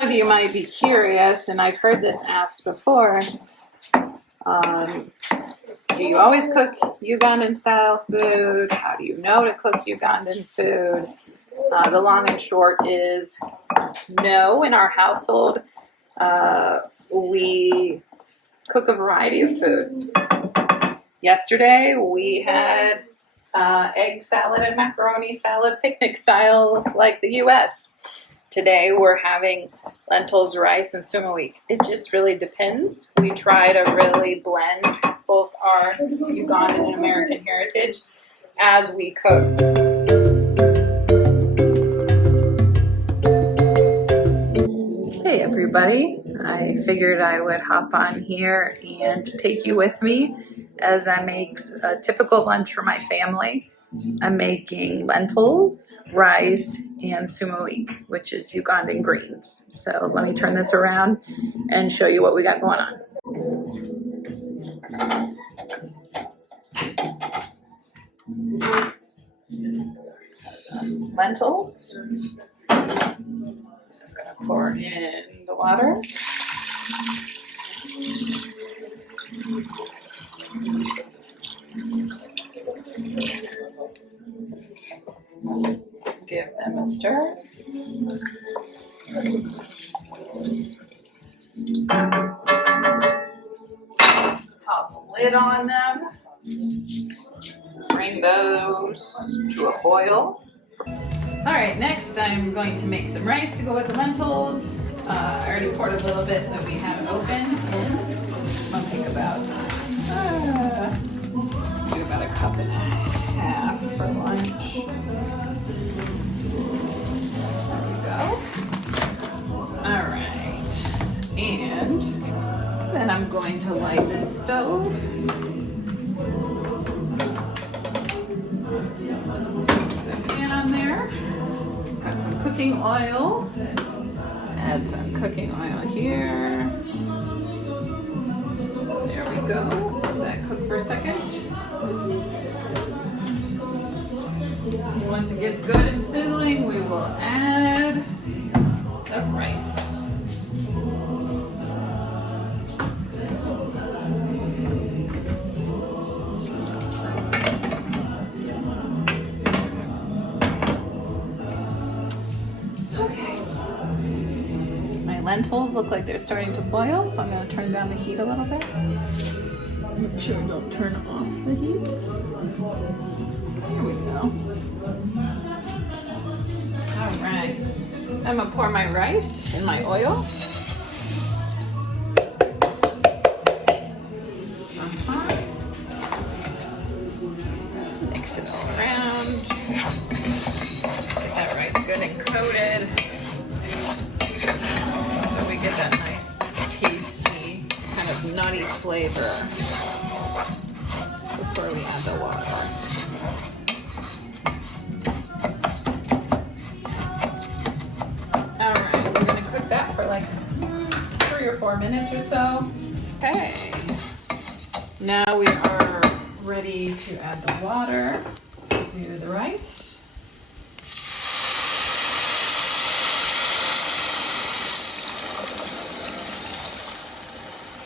Some of you might be curious, and I've heard this asked before, do you always cook Ugandan style food? How do you know to cook Ugandan food? The long and short is no. In our household, we cook a variety of food. Yesterday we had egg salad and macaroni salad, picnic style, like the US. Today we're having lentils, rice, and Sukuma Wiki. It just really depends. We try to really blend both our Ugandan and American heritage as we cook. Hey everybody, I figured I would hop on here and take you with me as I make a typical lunch for my family. I'm making lentils, rice, and Sukuma Wiki, which is Ugandan greens. So let me turn this around and show you what we got going on. Some lentils. I'm gonna pour in the water. Give them a stir. Pop the lid on them. Bring those to a boil. All right, next I'm going to make some rice to go with the lentils. I already poured a little bit that we had open in. I'll take about a cup and a half for lunch. There we go. All right, and then I'm going to light this stove. Put a pan on there. Got some cooking oil. Add some cooking oil here. There we go. Let that cook for a second. Once it gets good and sizzling, we will add the rice. Lentils look like they're starting to boil, so I'm going to turn down the heat a little bit. Make sure we don't turn off the heat. There we go. All right. I'm going to pour my rice in my oil. Mix it all around. Get that rice good and coated. Get that nice, tasty, kind of nutty flavor before we add the water. All right, we're going to cook that for like 3 or 4 minutes or so. Okay, now we are ready to add the water to the rice.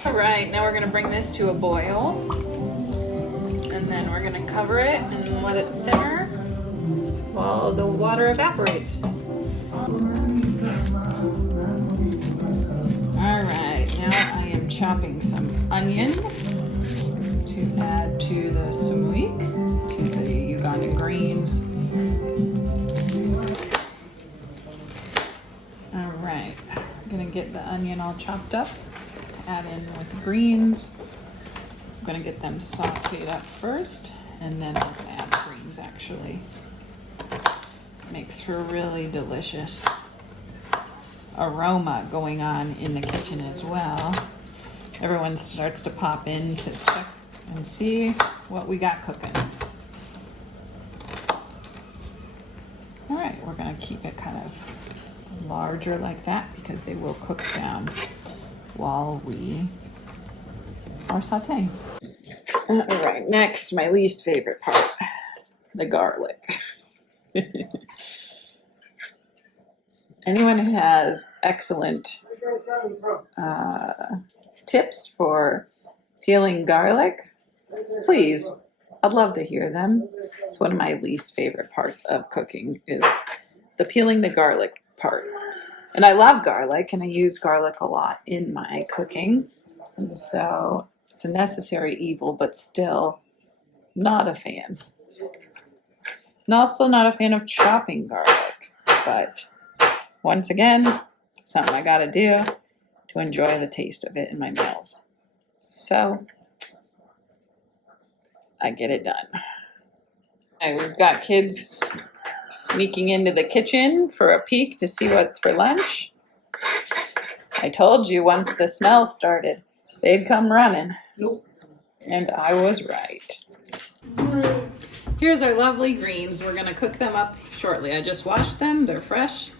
All right, now we're going to bring this to a boil, and then we're going to cover it and let it simmer while the water evaporates. All right, now I am chopping some onion to add to the Sukuma Wiki, to the Ugandan greens. All right, I'm going to get the onion all chopped up. Add in with the greens. I'm going to get them sauteed up first, and then I'm going to add the greens actually. Makes for a really delicious aroma going on in the kitchen as well. Everyone starts to pop in to check and see what we got cooking. All right, we're going to keep it kind of larger like that because they will cook down while we are sauteing. All right, next, my least favorite part, the garlic. anyone who has excellent tips for peeling garlic, please, I'd love to hear them. It's one of my least favorite parts of cooking is the peeling the garlic part. And I love garlic, and I use garlic a lot in my cooking. And so it's a necessary evil, but still not a fan. And also not a fan of chopping garlic. But once again, something I gotta do to enjoy the taste of it in my meals. So I get it done. And we've got kids sneaking into the kitchen for a peek to see what's for lunch. I told you once the smell started, they'd come running. Nope. And I was right. Here's our lovely greens. We're gonna cook them up shortly. I just washed them, they're fresh,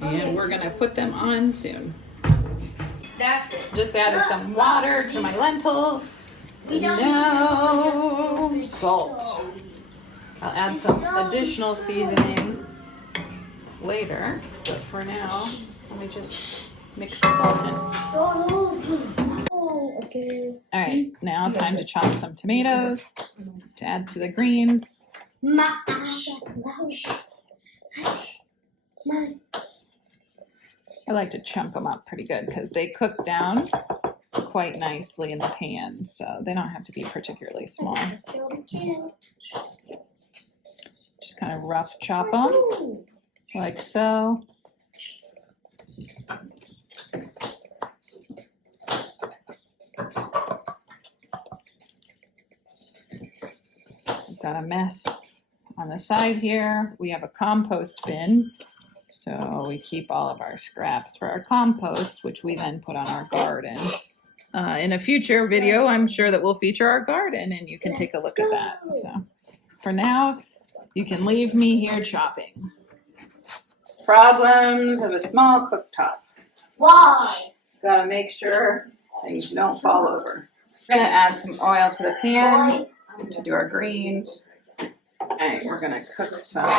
and we're gonna put them on soon. That's it. Just added some water to my lentils. No salt. I'll add some additional seasoning later, but for now, let me just mix the salt in. Okay. All right, now time to chop some tomatoes to add to the greens. I like to chunk them up pretty good because they cook down quite nicely in the pan, so they don't have to be particularly small. Just kind of rough chop them, like so. We've got a mess on the side here. We have a compost bin, so we keep all of our scraps for our compost, which we then put on our garden. In a future video, I'm sure that we'll feature our garden, and you can take a look at that. So for now, you can leave me here chopping. Problems of a small cooktop. Why? Gotta make sure things don't fall over. We're gonna add some oil to the pan to do our greens. Okay, we're gonna cook some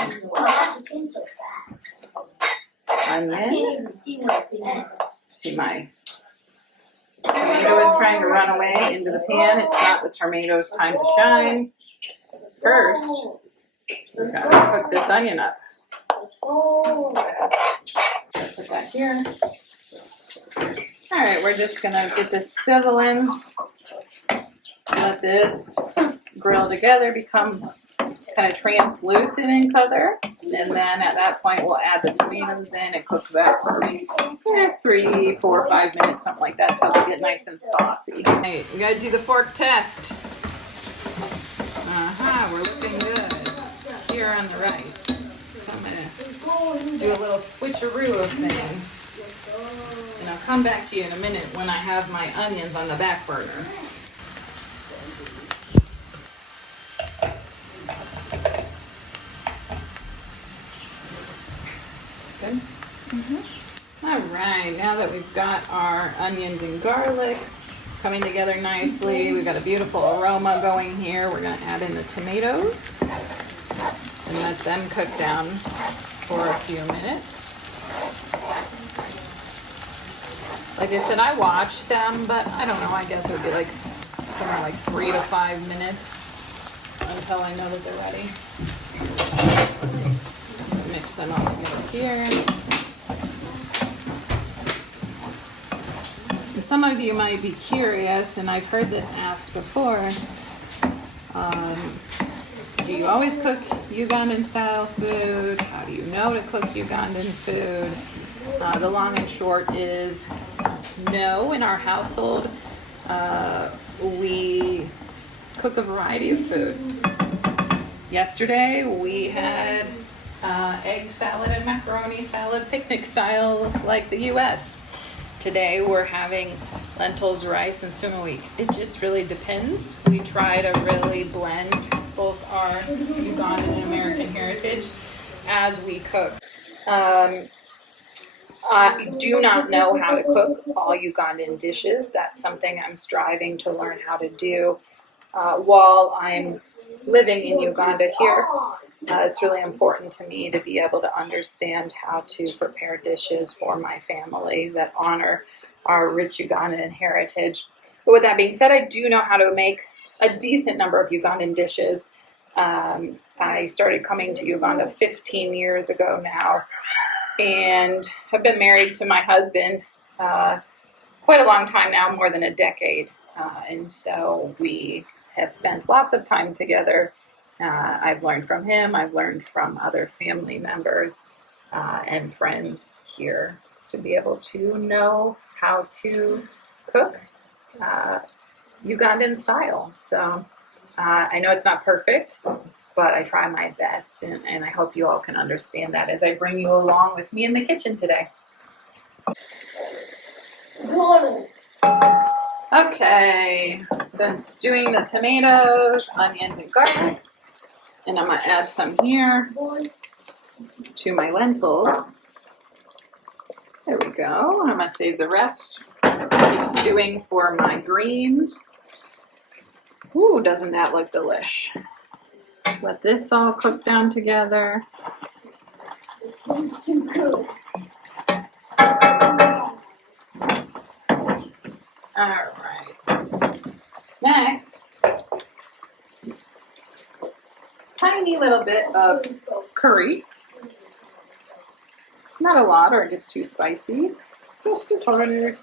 onion. See, my tomato is trying to run away into the pan. It's not the tomato's time to shine. First, we've got to cook this onion up. Put that here. All right, we're just gonna get this sizzling. Let this grill together, become kind of translucent in color. And then at that point, we'll add the tomatoes in and cook that for 3, 4, 5 minutes, something like that, till they get nice and saucy. Hey, we gotta do the fork test. We're looking good here on the rice. So I'm gonna do a little switcheroo of things. And I'll come back to you in a minute when I have my onions on the back burner. Good? All right, now that we've got our onions and garlic coming together nicely, we've got a beautiful aroma going here. We're gonna add in the tomatoes and let them cook down for a few minutes. Like I said, I watch them, but I don't know, I guess it would be like somewhere like 3 to 5 minutes until I know that they're ready. Mix them all together here. And some of you might be curious, and I've heard this asked before, do you always cook Ugandan-style food? How do you know to cook Ugandan food? The long and short is no. In our household, we cook a variety of food. Yesterday, we had egg salad and macaroni salad, picnic style, like the U.S. Today, we're having lentils, rice, and Sukuma Wiki. It just really depends. We try to really blend both our Ugandan and American heritage as we cook. I do not know how to cook all Ugandan dishes. That's something I'm striving to learn how to do while I'm living in Uganda here. It's really important to me to be able to understand how to prepare dishes for my family that honor our rich Ugandan heritage. But with that being said, I do know how to make a decent number of Ugandan dishes. I started coming to Uganda 15 years ago now, and have been married to my husband quite a long time now, more than a decade. And so we have spent lots of time together. I've learned from him, I've learned from other family members and friends here to be able to know how to cook Ugandan style. So I know it's not perfect, but I try my best, and I hope you all can understand that as I bring you along with me in the kitchen today. Okay, been stewing the tomatoes, onions, and garlic, and I'm gonna add some here to my lentils. There we go. I'm gonna save the rest. Keep stewing for my greens. Ooh, doesn't that look delish? Let this all cook down together. All right. Next, tiny little bit of curry. Not a lot, or it gets too spicy. Just a tiny.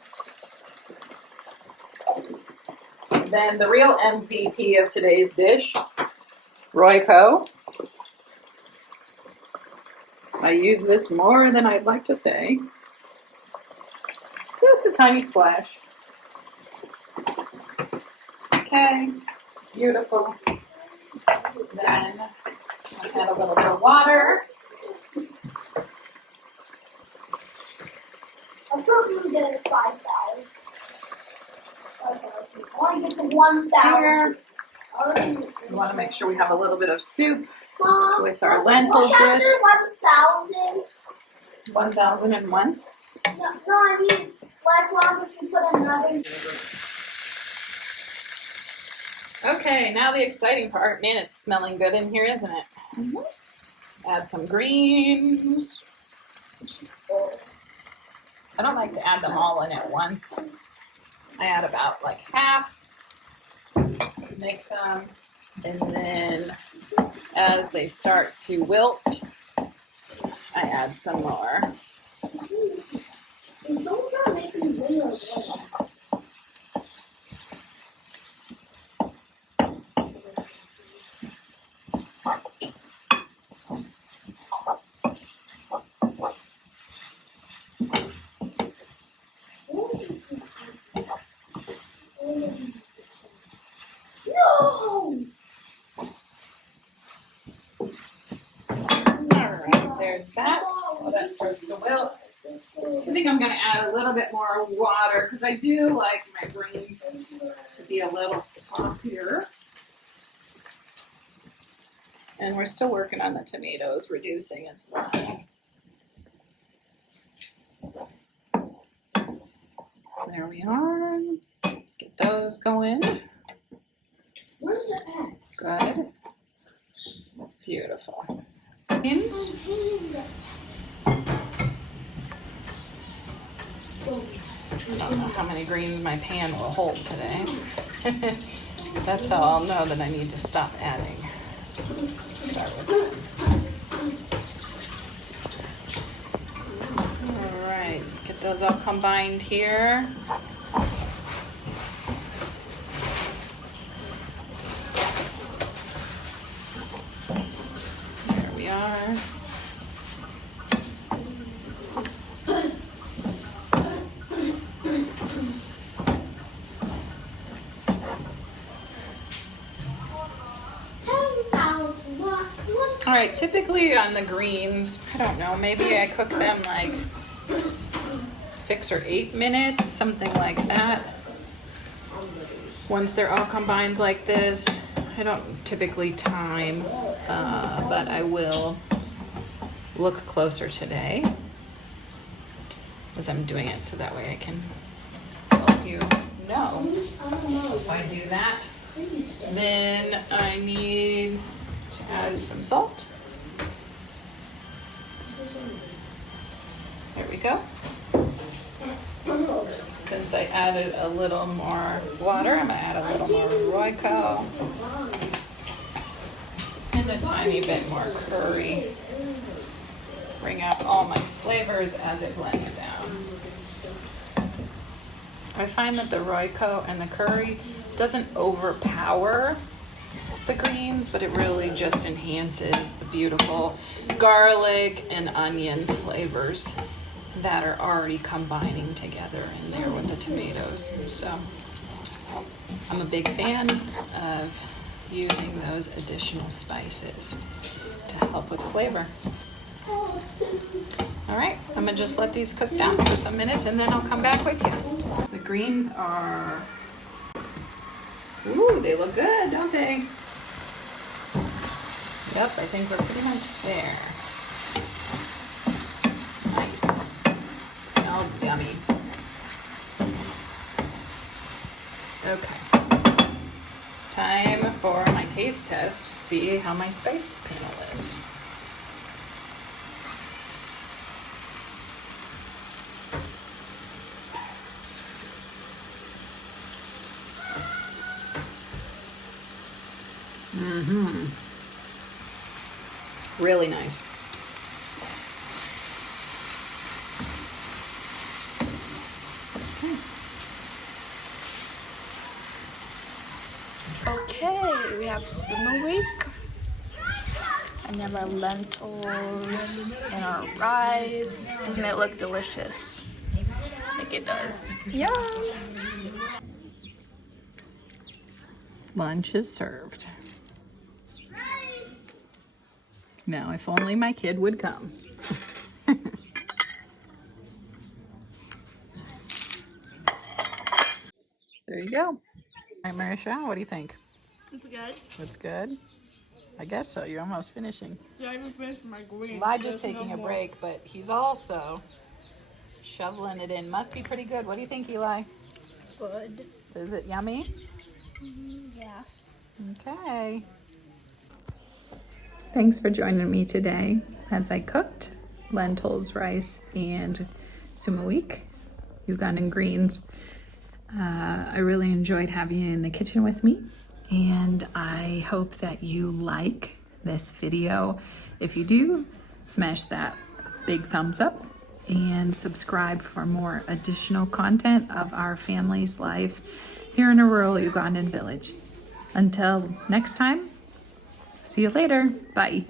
Then the real MVP of today's dish, Royco. I use this more than I'd like to say. Just a tiny splash. Okay, beautiful. Then I add a little bit of water. I thought we were getting 5,000. Okay. I want to get to 1,000. We want to make sure we have a little bit of soup Mom, with our lentil what's dish. after 1,000? 1001. No, I mean, like, why would you put another? Okay, now the exciting part. Man, it's smelling good in here, isn't it? Mm-hmm. Add some greens. I don't like to add them all in at once. I add about like half. Make some. And then as they start to wilt, I add some more. Don't try making videos. There's that. Well, that starts to wilt. I think I'm going to add a little bit more water because I do like my greens to be a little saucier. And we're still working on the tomatoes reducing as well. There we are. Get those going. Where's the axe? Good. Beautiful. Greens. I don't know how many greens my pan will hold today. That's how I'll know that I need to stop adding. Start with that. All right, get those all combined here. There we are. All right, typically on the greens, I don't know, maybe I cook them like 6 or 8 minutes, something like that. Once they're all combined like this, I don't typically time, but I will look closer today as I'm doing it so that way I can help you know. So I do that. Then I need to add some salt. go. Since I added a little more water, I'm gonna add a little more Royco and a tiny bit more curry. Bring out all my flavors as it blends down. I find that the Royco and the curry doesn't overpower the greens, but it really just enhances the beautiful garlic and onion flavors that are already combining together in there with the tomatoes. And so I'm a big fan of using those additional spices to help with flavor. All right, I'm gonna just let these cook down for some minutes and then I'll come back with you. The greens are, ooh, they look good, don't they? Yep, I think we're pretty much there. Nice. Smells yummy. Okay. Time for my taste test to see how my spice panel is. Really nice. Okay, we have Sukuma Wiki, and then our lentils and our rice. Doesn't it look delicious? I think it does. Yeah. Lunch is served. Now, if only my kid would come. There you go. All right, Marisha, what do you think? It's good. It's good? I guess so. You're almost finishing. Yeah, I even finished my green. Elijah's taking a break, but he's also shoveling it in. Must be pretty good. What do you think, Eli? Good. Is it yummy? Yes. Okay. Thanks for joining me today as I cooked lentils, rice, and Sukuma Wiki, Ugandan greens. I really enjoyed having you in the kitchen with me, and I hope that you like this video. If you do, smash that big thumbs up and subscribe for more additional content of our family's life here in a rural Ugandan village. Until next time, see you later. Bye.